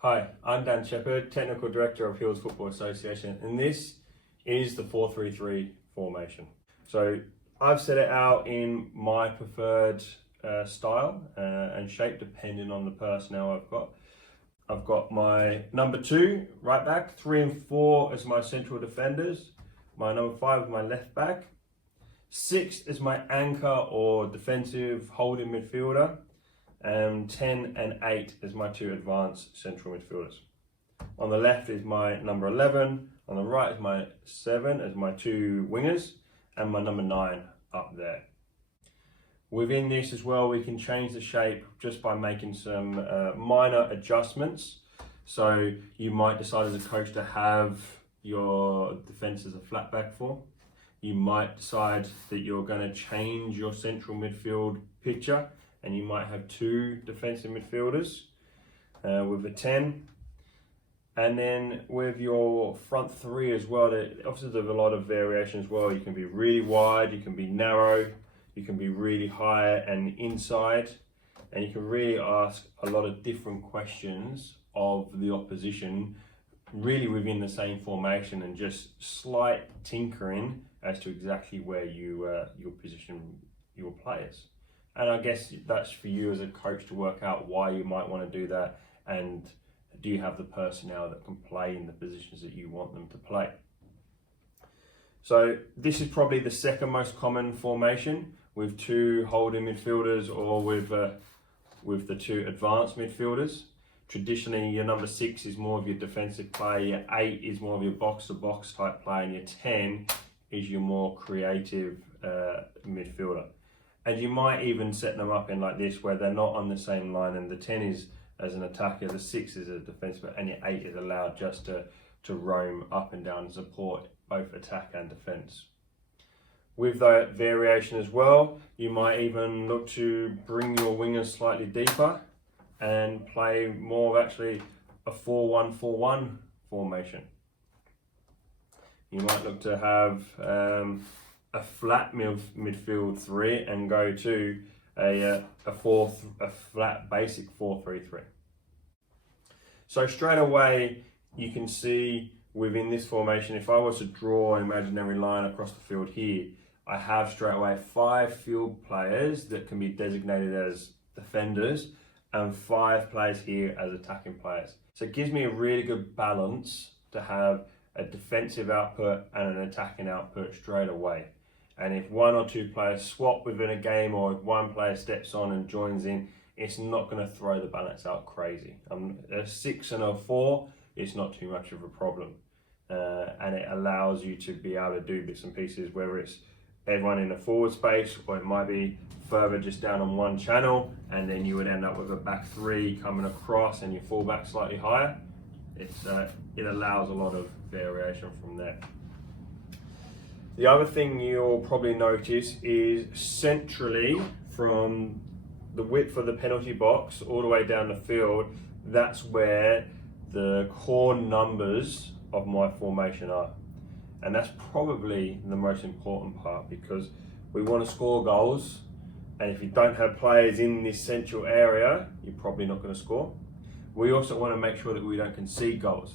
Hi, I'm Dan Shepherd, Technical Director of Hills Football Association, and this is the 4-3-3 formation. So I've set it out in my preferred style and shape depending on the personnel I've got. I've got my number 2 right back, 3 and 4 as my central defenders, my number 5 is my left back, 6 is my anchor or defensive holding midfielder, and 10 and 8 is my 2 advanced central midfielders. On the left is my number 11, on the right is my 7 as my 2 wingers, and my number 9 up there. Within this as well, we can change the shape just by making some minor adjustments. So you might decide as a coach to have your defence as a flat back four. You might decide that you're going to change your central midfield picture and you might have 2 defensive midfielders with a 10. And then with your front 3 as well, obviously there's a lot of variation as well. You can be really wide, you can be narrow, you can be really high and inside, and you can really ask a lot of different questions of the opposition really within the same formation and just slight tinkering as to exactly where you position your players. And I guess that's for you as a coach to work out why you might want to do that, and do you have the personnel that can play in the positions that you want them to play. So this is probably the second most common formation, with 2 holding midfielders or with the 2 advanced midfielders. Traditionally, your number 6 is more of your defensive player, your 8 is more of your box-to-box type player, and your 10 is your more creative midfielder. And you might even set them up in like this, where they're not on the same line, and the 10 is as an attacker, the 6 is a defensive, and your 8 is allowed just to roam up and down and support both attack and defence. With that variation as well, you might even look to bring your wingers slightly deeper and play more of actually a 4-1-4-1 formation. You might look to have a flat midfield 3 and go to a flat basic 4-3-3. So straight away you can see within this formation, if I was to draw an imaginary line across the field here, I have straight away 5 field players that can be designated as defenders and 5 players here as attacking players. So it gives me a really good balance to have a defensive output and an attacking output straight away. And if 1 or 2 players swap within a game, or if 1 player steps on and joins in, it's not going to throw the balance out crazy. A 6 and a 4, it's not too much of a problem. And it allows you to be able to do bits and pieces, whether it's everyone in the forward space, or it might be further just down on one channel, and then you would end up with a back 3 coming across and your fullback slightly higher. It allows a lot of variation from there. The other thing you'll probably notice is centrally from the width of the penalty box all the way down the field, that's where the core numbers of my formation are. And that's probably the most important part, because we want to score goals, and if you don't have players in this central area, you're probably not going to score. We also want to make sure that we don't concede goals,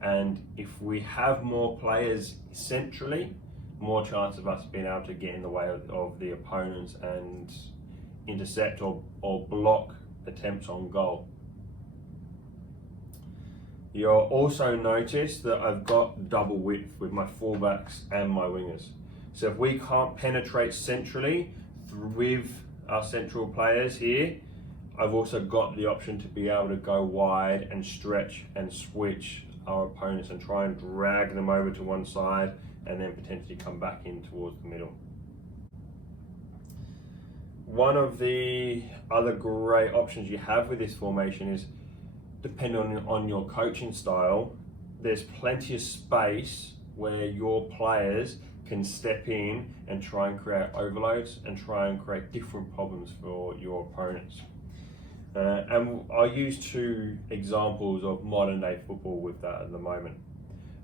and if we have more players centrally, more chance of us being able to get in the way of the opponents and intercept or block attempts on goal. You'll also notice that I've got double width with my fullbacks and my wingers. So if we can't penetrate centrally with our central players here, I've also got the option to be able to go wide and stretch and switch our opponents and try and drag them over to one side and then potentially come back in towards the middle. One of the other great options you have with this formation is, depending on your coaching style, there's plenty of space where your players can step in and try and create overloads and try and create different problems for your opponents. And I'll use 2 examples of modern day football with that at the moment.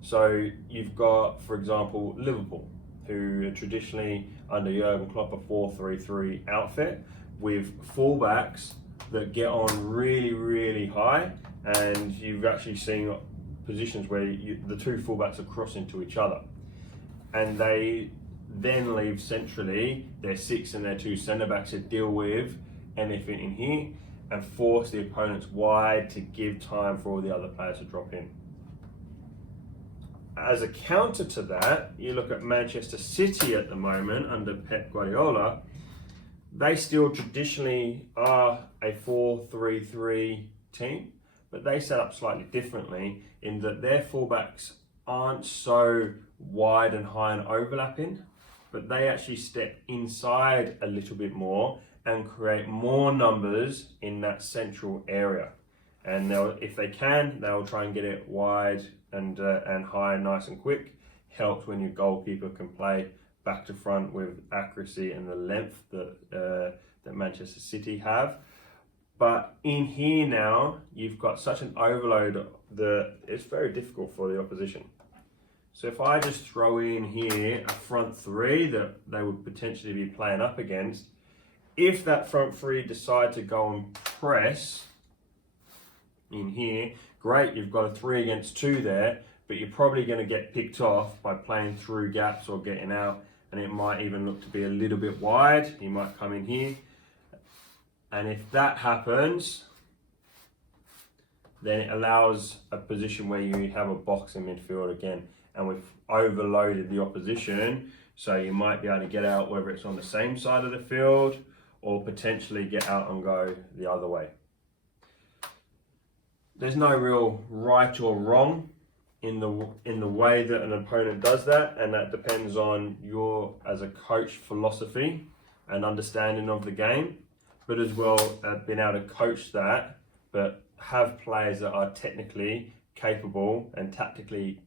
So you've got, for example, Liverpool, who are traditionally under Jurgen Klopp a 4-3-3 outfit with fullbacks that get on really, really really high, and you've actually seen positions where the two fullbacks are crossing to each other, and they then leave centrally their 6 and their 2 centre backs to deal with anything in here and force the opponents wide to give time for all the other players to drop in. As a counter to that, you look at Manchester City at the moment under Pep Guardiola. They still traditionally are a 4-3-3 team, but they set up slightly differently in that their fullbacks aren't so wide and high and overlapping, but they actually step inside a little bit more and create more numbers in that central area. And if they can, they'll try and get it wide and high, nice and quick. Helps when your goalkeeper can play back to front with accuracy and the length that Manchester City have. But in here now, you've got such an overload that it's very difficult for the opposition. So if I just throw in here a front three that they would potentially be playing up against, if that front three decide to go and press in here, great, you've got a 3 against 2 there, but you're probably going to get picked off by playing through gaps or getting out, and it might even look to be a little bit wide. You might come in here, and if that happens, then it allows a position where you have a box in midfield again, and we've overloaded the opposition, so you might be able to get out whether it's on the same side of the field or potentially get out and go the other way. There's no real right or wrong in the way that an opponent does that, and that depends on your, as a coach, philosophy and understanding of the game, but as well being able to coach that, but have players that are technically capable and tactically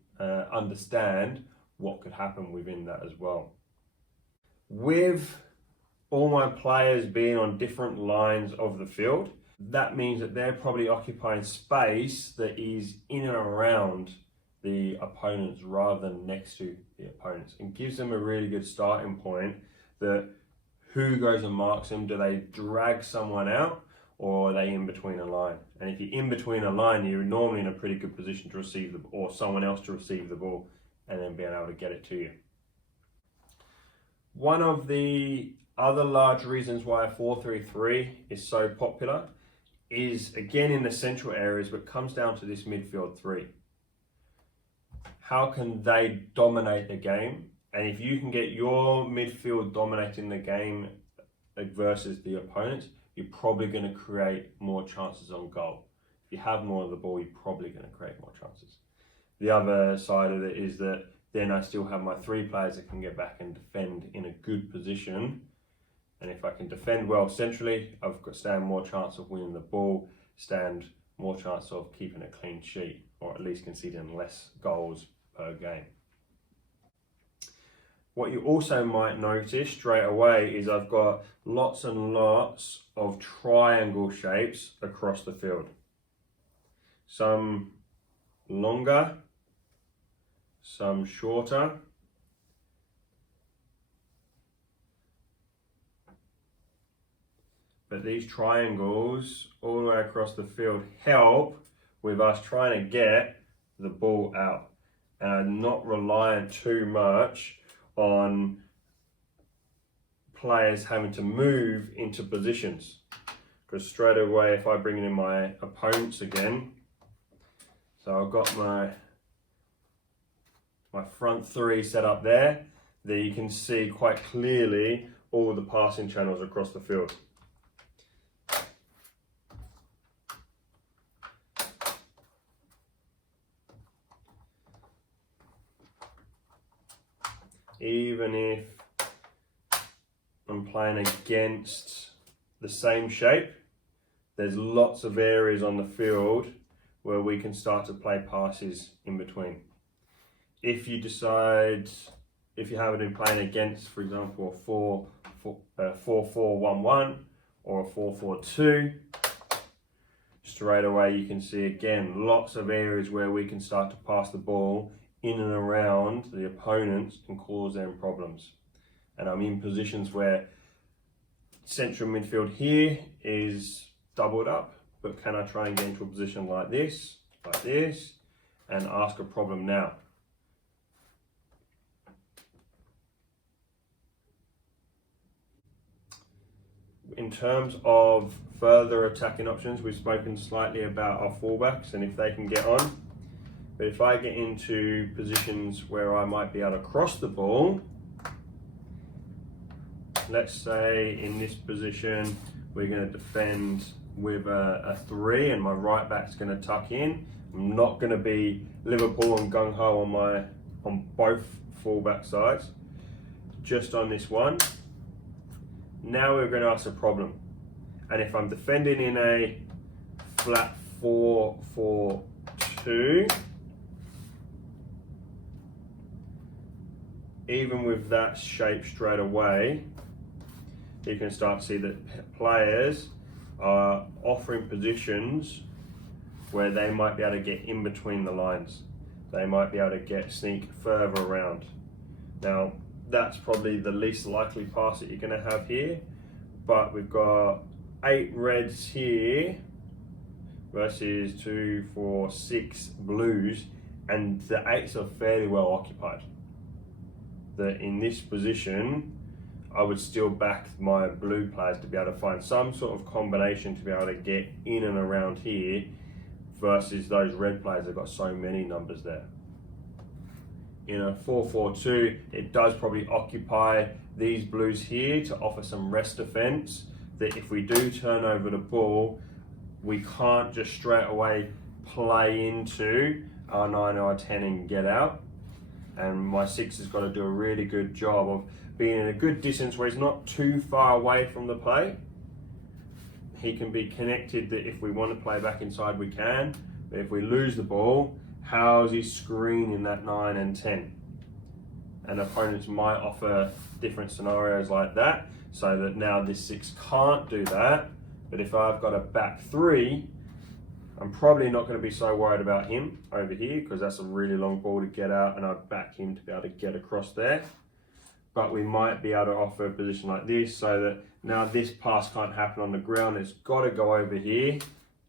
understand what could happen within that as well. With all my players being on different lines of the field, that means that they're probably occupying space that is in and around the opponents rather than next to the opponents, and gives them a really good starting point that who goes and marks them. Do they drag someone out, or are they in between a line? And if you're in between a line, you're normally in a pretty good position to receive the, or someone else to receive the ball and then being able to get it to you. One of the other large reasons why a 4-3-3 is so popular is, again, in the central areas, but comes down to this midfield 3. How can they dominate the game? And if you can get your midfield dominating the game versus the opponents, you're probably going to create more chances on goal. If you have more of the ball, you're probably going to create more chances. The other side of it is that then I still have my 3 players that can get back and defend in a good position. And if I can defend well centrally, I've got stand more chance of winning the ball, stand more chance of keeping a clean sheet, or at least conceding less goals per game. What you also might notice straight away is I've got lots and lots of triangle shapes across the field. Some longer, some shorter. But these triangles all the way across the field help with us trying to get the ball out and not reliant too much on players having to move into positions. Because straight away, if I bring in my opponents again, so I've got my front 3 set up there you can see quite clearly all the passing channels across the field. Even if I'm playing against the same shape, there's lots of areas on the field where we can start to play passes in between. If you decide, if you haven't been playing against, for example, a 4-4-1-1 or a 4-4-2, straight away you can see again lots of areas where we can start to pass the ball in and around the opponents and cause them problems. And I'm in positions where central midfield here is doubled up, but can I try and get into a position like this, and ask a problem now? In terms of further attacking options, we've spoken slightly about our fullbacks and if they can get on. But if I get into positions where I might be able to cross the ball, let's say in this position, we're going to defend with a 3 and my right back's going to tuck in. I'm not going to be Liverpool and gung-ho on both fullback sides, just on this one. Now we're going to ask a problem. And if I'm defending in a flat 4-4-2, even with that shape straight away, you can start to see that players are offering positions where they might be able to get in between the lines. They might be able to sneak further around. Now, that's probably the least likely pass that you're going to have here, but we've got 8 reds here versus 2, 4, 6 blues, and the 8s are fairly well occupied. That in this position, I would still back my blue players to be able to find some sort of combination to be able to get in and around here versus those red players that got so many numbers there. In a 4-4-2, it does probably occupy these blues here to offer some rest defense, that if we do turn over the ball, we can't just straight away play into our 9 or our 10 and get out. And my 6 has got to do a really good job of being in a good distance where he's not too far away from the play. He can be connected that if we want to play back inside, we can. But if we lose the ball, how's he screening that 9 and 10? And opponents might offer different scenarios like that, so that now this 6 can't do that. But if I've got a back 3, I'm probably not going to be so worried about him over here because that's a really long ball to get out and I'd back him to be able to get across there. But we might be able to offer a position like this so that now this pass can't happen on the ground. It's got to go over here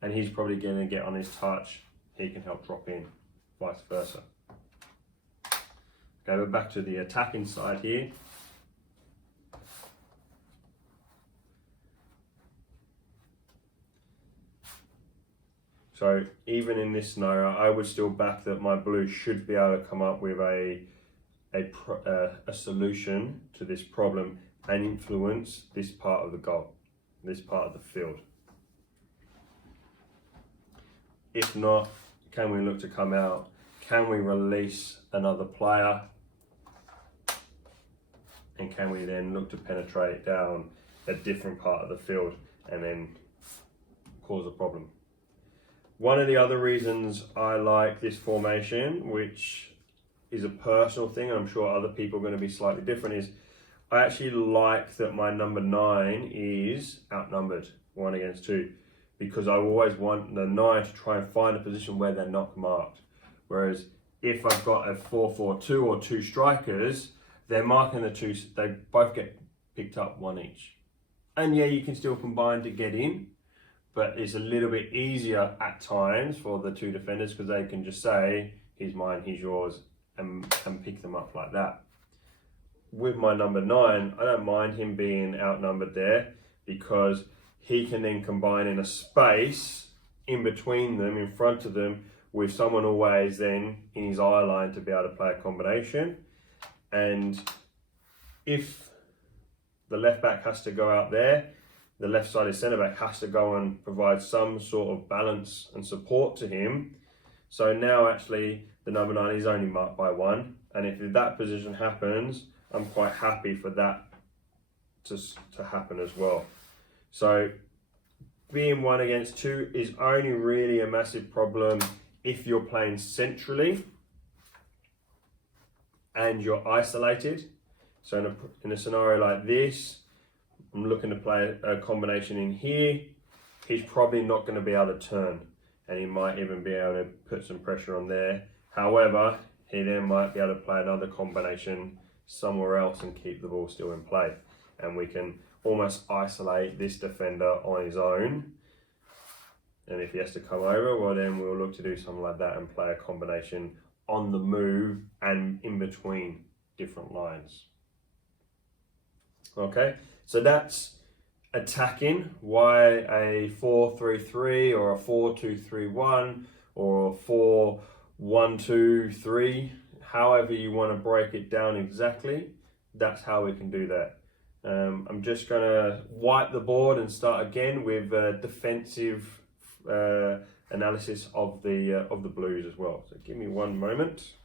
and he's probably going to get on his touch. He can help drop in, vice versa. Okay, we're back to the attacking side here. So even in this scenario, I would still back that my blue should be able to come up with a solution to this problem and influence this part of the goal, this part of the field. If not, can we look to come out? Can we release another player? And can we then look to penetrate down a different part of the field and then cause a problem? One of the other reasons I like this formation, which is a personal thing, I'm sure other people are going to be slightly different, is I actually like that my number 9 is outnumbered 1 against 2, because I always want the 9 to try and find a position where they're not marked. Whereas if I've got a 4-4-2 or 2 strikers, they're marking the 2, they both get picked up 1 each. And yeah, you can still combine to get in, but it's a little bit easier at times for the 2 defenders because they can just say, he's mine, he's yours, and pick them up like that. With my number 9, I don't mind him being outnumbered there because he can then combine in a space in between them, in front of them, with someone always then in his eye line to be able to play a combination. And if the left back has to go out there, the left-sided centre-back has to go and provide some sort of balance and support to him. So now actually the number 9 is only marked by 1. And if that position happens, I'm quite happy for that to happen as well. So being 1 against 2 is only really a massive problem if you're playing centrally and you're isolated. So in a scenario like this, I'm looking to play a combination in here. He's probably not going to be able to turn, and he might even be able to put some pressure on there. However, he then might be able to play another combination somewhere else and keep the ball still in play. And we can almost isolate this defender on his own And if he has to come over, well then we'll look to do something like that and play a combination on the move and in between different lines. Okay, so that's attacking. Why a 4-3-3 or a 4-2-3-1 or a 4-1-2-3, however you want to break it down exactly, that's how we can do that. I'm just going to wipe the board and start again with defensive analysis of the Blues as well. So give me one moment.